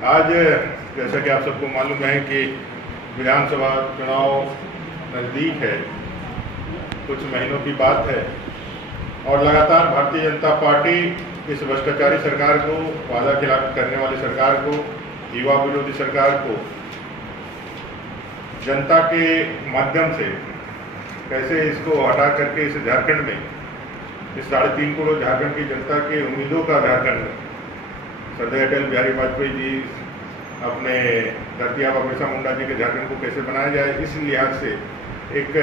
आज जैसा कि आप सबको मालूम है कि विधानसभा चुनाव नज़दीक है, कुछ महीनों की बात है और लगातार भारतीय जनता पार्टी इस भ्रष्टाचारी सरकार को, वादा खिलाफ करने वाली सरकार को, युवा विरोधी सरकार को जनता के माध्यम से कैसे इसको हटा करके इस झारखंड में, इस 3.5 करोड़ झारखंड की जनता की उम्मीदों का झारखंड, सरदार अटल बिहारी वाजपेयी जी अपने धरती आबा बिरसा मुंडा जी के झारखंड को कैसे बनाया जाए, इस लिहाज से एक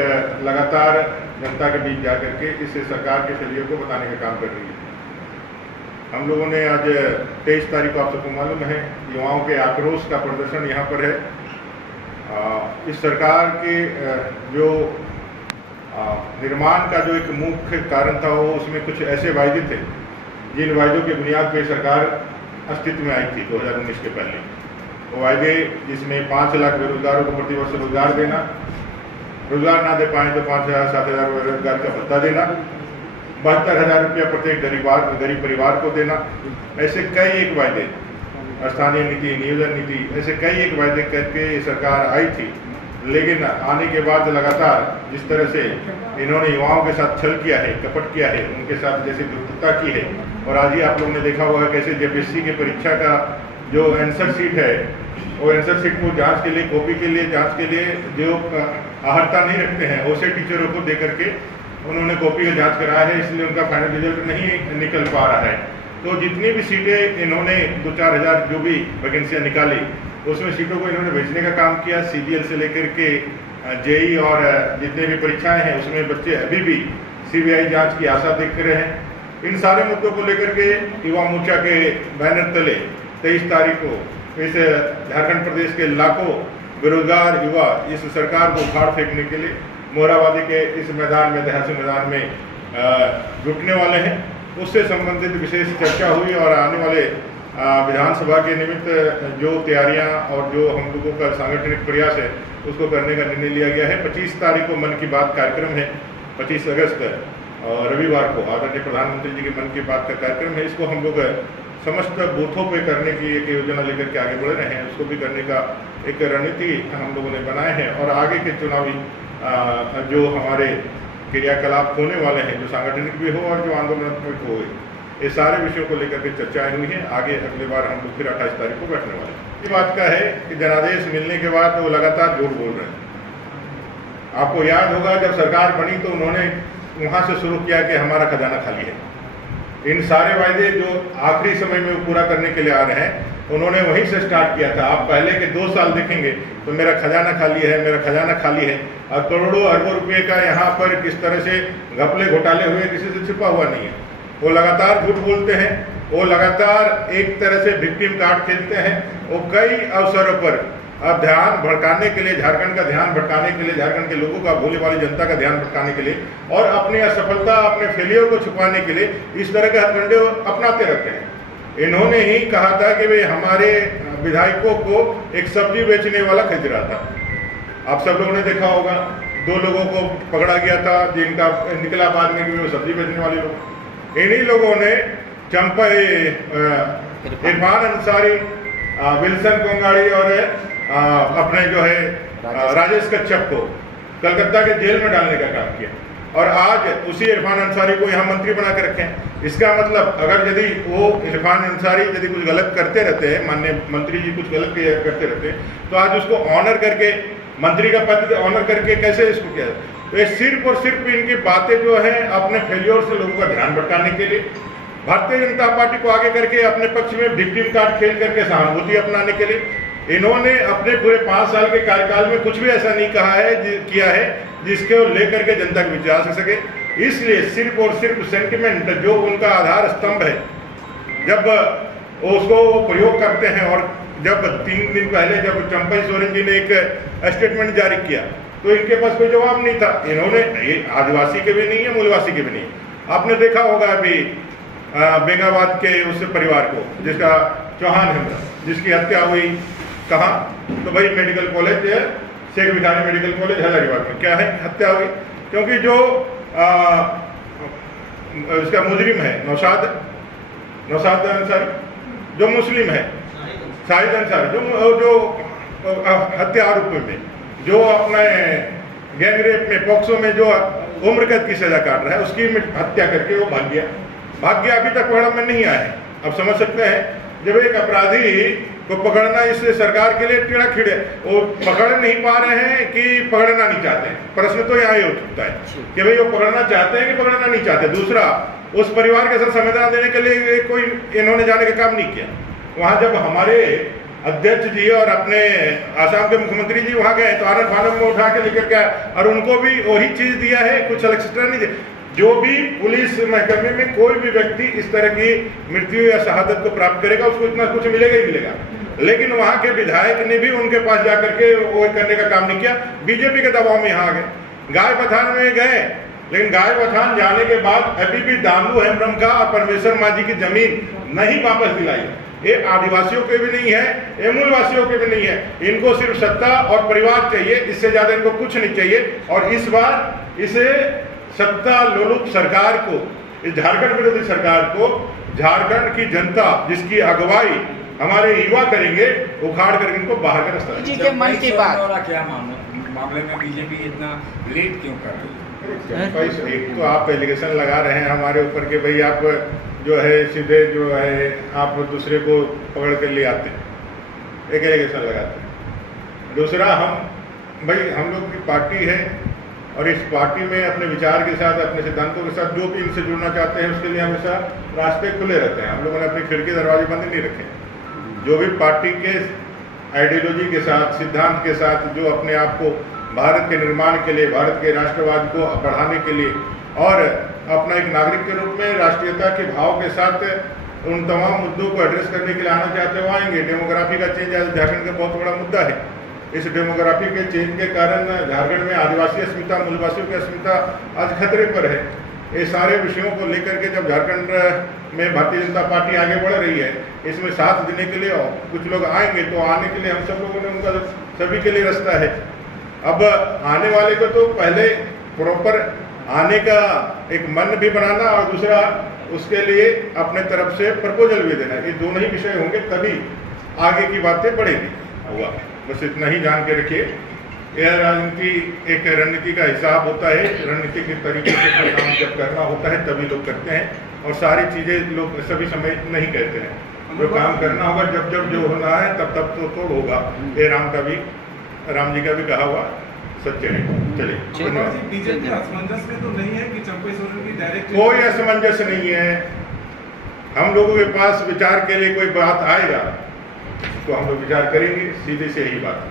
लगातार जनता के बीच जाकर के इस सरकार के फेलियर को बताने का काम कर रही है। हम लोगों ने आज 23 तारीख को, आप सबको मालूम है, युवाओं के आक्रोश का प्रदर्शन यहाँ पर है। इस सरकार के जो निर्माण का जो एक मुख्य कारण था, वो उसमें कुछ ऐसे वायदे थे जिन वायदों की बुनियाद पर सरकार अस्तित्व में आई थी 2019 के पहले। वो वायदे जिसमें 5 लाख बेरोजगारों को प्रतिवर्ष रोजगार देना, रोजगार ना दे पाए तो 5,000-7,000 बेरोजगार का भत्ता देना, 72,000 रुपया प्रत्येक गरीब परिवार को देना, ऐसे कई एक वायदे, स्थानीय नीति, नियोजन नीति, ऐसे कई एक वायदे करके सरकार आई थी। लेकिन आने के बाद लगातार जिस तरह से इन्होंने युवाओं के साथ छल किया है, कपट किया है, उनके साथ जैसे दुर्वृत्ता की है, और आज ही आप लोगों ने देखा होगा कैसे जेपीएससी की परीक्षा का जो आंसर शीट है, वो आंसर शीट को जांच के लिए, कॉपी के लिए, जांच के लिए जो आहर्ता नहीं रखते हैं, वैसे टीचरों को दे करके उन्होंने कॉपी का जांच कराया है, इसलिए उनका फाइनल रिजल्ट नहीं निकल पा रहा है। तो जितनी भी सीटें इन्होंने 2-4 हज़ार जो भी वैकेंसियाँ निकाली, उसमें सीटों को इन्होंने भेजने का काम किया। सीजीएल से लेकर के जेई और जितने भी परीक्षाएं हैं, उसमें बच्चे अभी भी सीबीआई जांच की आशा देख रहे हैं। इन सारे मुद्दों को लेकर के युवा मोर्चा के बैनर तले 23 तारीख को इस झारखंड प्रदेश के लाखों बेरोजगार युवा इस सरकार को उखाड़ फेंकने के लिए मोरहाबादी के इस मैदान में, ऐतिहासिक मैदान में जुटने वाले हैं। उससे संबंधित विशेष चर्चा हुई और आने वाले विधानसभा के निमित्त जो तैयारियां और जो हम लोगों का सांगठनिक प्रयास है, उसको करने का निर्णय लिया गया है। 25 तारीख को मन की बात कार्यक्रम है, 25 अगस्त रविवार को आदरणीय प्रधानमंत्री जी के मन की बात का कार्यक्रम है। इसको हम लोग समस्त बूथों पे करने की एक योजना लेकर के आगे बढ़ रहे हैं। उसको भी करने का एक रणनीति हम लोगों ने बनाए हैं और आगे के चुनावी जो हमारे क्रियाकलाप होने वाले हैं, जो सांगठनिक भी हो और जो आंदोलनात्मक हो, ये सारे विषयों को लेकर के चर्चाएं हुई हैं। आगे अगले बार हम लोग फिर 28 तारीख को बैठने वाले हैं। ये बात का है कि जनादेश मिलने के बाद वो लगातार झूठ बोल रहे हैं। आपको याद होगा जब सरकार बनी तो उन्होंने वहाँ से शुरू किया कि हमारा खजाना खाली है। इन सारे वायदे जो आखिरी समय में पूरा करने के लिए आ रहे हैं, उन्होंने वहीं से स्टार्ट किया था। आप पहले के 2 साल देखेंगे तो मेरा खजाना खाली है, मेरा खजाना खाली है, और करोड़ों अरबों रुपये का यहाँ पर किस तरह से घपले घोटाले हुए, किसी से छिपा हुआ नहीं है। वो लगातार झूठ बोलते हैं, वो लगातार एक तरह से विक्टिम कार्ड खेलते हैं। वो कई अवसरों पर अब ध्यान भटकाने के लिए, झारखंड का ध्यान भटकाने के लिए, झारखंड के लोगों का, भोले वाली जनता का ध्यान भटकाने के लिए और अपनी असफलता, अपने फेलियर को छुपाने के लिए इस तरह के हथकंडे अपनाते रहते हैं। इन्होंने ही कहा था कि भाई हमारे विधायकों को एक सब्जी बेचने वाला खरीद रहा था। आप सब लोगों ने देखा होगा, 2 लोगों को पकड़ा गया था जिनका निकला बाद में कि वो सब्जी बेचने वाले लोग। इन्हीं लोगों ने चंपा, इरफान अंसारी, विल्सन कोंगाड़ी और अपने जो है राजेश कच्छप को कलकत्ता के जेल में डालने का काम किया और आज उसी इरफान अंसारी को यहाँ मंत्री बना के रखें। इसका मतलब अगर यदि वो इरफान अंसारी यदि कुछ गलत करते रहते हैं, माननीय मंत्री जी कुछ गलत करते रहते हैं, तो आज उसको ऑनर करके, मंत्री का पद ऑनर करके कैसे इसको किया? तो ये सिर्फ और सिर्फ इनकी बातें जो है अपने फेलियर से लोगों का ध्यान भटकाने के लिए, भारतीय जनता पार्टी को आगे करके अपने पक्ष में विक्टिम कार्ड खेल करके सहानुभूति अपनाने के लिए। इन्होंने अपने पूरे 5 साल के कार्यकाल में कुछ भी ऐसा नहीं कहा है, किया है जिसके लेकर के जनता के बीच जा सके। इसलिए सिर्फ और सिर्फ सेंटिमेंट जो उनका आधार स्तंभ है, जब उसको प्रयोग करते हैं। और जब 3 दिन पहले जब चंपई सोरेन जी ने एक स्टेटमेंट जारी किया तो इनके पास कोई जवाब नहीं था। इन्होंने, ये आदिवासी के भी नहीं है, मूलवासी के भी नहीं। आपने देखा होगा अभी बेंगाबाद के उस परिवार को जिसका चौहान है, जिसकी हत्या हुई कहाँ? तो भाई medical college, Sheikh Bhikhari medical college Hazaribagh में क्या है, हत्या हुई। क्योंकि जो इसका मुजरिम है नौशाद अंसारी, जो मुस्लिम है, शाहिद अंसारी जो हत्या आरोपी में जो अपने गैंगरेप में पॉक्सो में जो उम्र कैद की सजा काट रहा है, उसकी हत्या करके वो भाग गया। अभी तक पकड़ में नहीं आए। अब समझ सकते हैं जब एक अपराधी को पकड़ना इस सरकार के लिए टेढ़ा खिड़े, वो पकड़ नहीं पा रहे हैं कि पकड़ना नहीं चाहते हैं। प्रश्न तो यहाँ ही हो चुका है कि भाई वो पकड़ना चाहते हैं कि पकड़ना नहीं चाहते। दूसरा, उस परिवार के साथ संवेदना देने के लिए कोई इन्होंने जाने का काम नहीं किया। वहाँ जब हमारे अध्यक्ष जी और अपने आसाम के मुख्यमंत्री जी वहाँ गए तो आनंद फानंद में उठा के लेकर गया और उनको भी वही चीज़ दिया है, कुछ एक्स्ट्रा नहीं दिया। जो भी पुलिस महकमे में कोई भी व्यक्ति इस तरह की मृत्यु या शहादत को प्राप्त करेगा उसको इतना कुछ मिलेगा ही मिलेगा। लेकिन वहाँ के विधायक ने भी उनके पास जाकर के वो करने का काम नहीं किया। बीजेपी के दबाव में यहाँ आ गए। गाय बथान में गए, लेकिन गाय बथान जाने के बाद अभी भी दामू हेम्ब्रम का और परमेश्वर मांझी की जमीन नहीं वापस दिलाई। ये आदिवासियों के भी नहीं है, ये मूल वासियों के भी नहीं है। इनको सिर्फ सत्ता और परिवार चाहिए, इससे ज्यादा इनको कुछ नहीं चाहिए। और इस बार इसे सत्ता लोलुप सरकार को, इस झारखंड विरोधी सरकार को झारखंड की जनता जिसकी अगुवाई हमारे युवा करेंगे, उखाड़ कर इनको बाहर का रास्ता जी के मन की बात। क्या मामले में बीजेपी इतना लेट क्यों कर रही है? एक तो आप एलिगेशन लगा रहे हैं हमारे ऊपर कि भाई आप जो है सीधे जो है आप दूसरे को पकड़ कर ले आते हैं, एक एलिगेशन लगाते हैं। दूसरा, हम लोग की पार्टी है और इस पार्टी में अपने विचार के साथ, अपने सिद्धांतों के साथ जो भी इनसे जुड़ना चाहते हैं उसके लिए हमेशा रास्ते खुले रहते हैं। हम लोगों ने अपनी खिड़की दरवाजे बंद नहीं रखे। जो भी पार्टी के आइडियोलॉजी के साथ, सिद्धांत के साथ, जो अपने आप को भारत के निर्माण के लिए, भारत के राष्ट्रवाद को बढ़ाने के लिए और अपना एक नागरिक के रूप में राष्ट्रीयता के भाव के साथ उन तमाम मुद्दों को एड्रेस करने के लिए आना चाहते हैं वो आएंगे। डेमोग्राफी का चेंज आज झारखंड का बहुत बड़ा मुद्दा है। इस डेमोग्राफी के चेंज के कारण झारखंड में आदिवासी अस्मिता, मूलवासियों की अस्मिता आज खतरे पर है। ये सारे विषयों को लेकर के जब झारखंड में भारतीय जनता पार्टी आगे बढ़ रही है, इसमें साथ देने के लिए कुछ लोग आएंगे, तो आने के लिए हम सब लोगों ने उनका सभी के लिए रास्ता है। अब आने वाले को तो पहले प्रॉपर आने का एक मन भी बनाना और दूसरा उसके लिए अपने तरफ से प्रपोजल भी देना, ये दोनों ही विषय होंगे तभी आगे की बातें बढ़ेगी। हुआ बस इतना ही जान के रखिए। यह राजनीति एक रणनीति का हिसाब होता है। रणनीति के तरीके से काम जब करना होता है तभी लोग करते हैं और सारी चीज़ें लोग सभी समय नहीं कहते हैं। जो काम करना होगा जब जब जो होना है तब तब तो तोड़ होगा। ये राम जी का भी कहा हुआ सत्य है। चलिए, बीजेपी असमंजस में तो नहीं है कि चंपई सोरेन की डायरेक्ट कोई असमंजस नहीं है। हम लोगों के पास विचार के लिए कोई बात आएगा तो हम लोग विचार करेंगे, सीधे से यही बात है।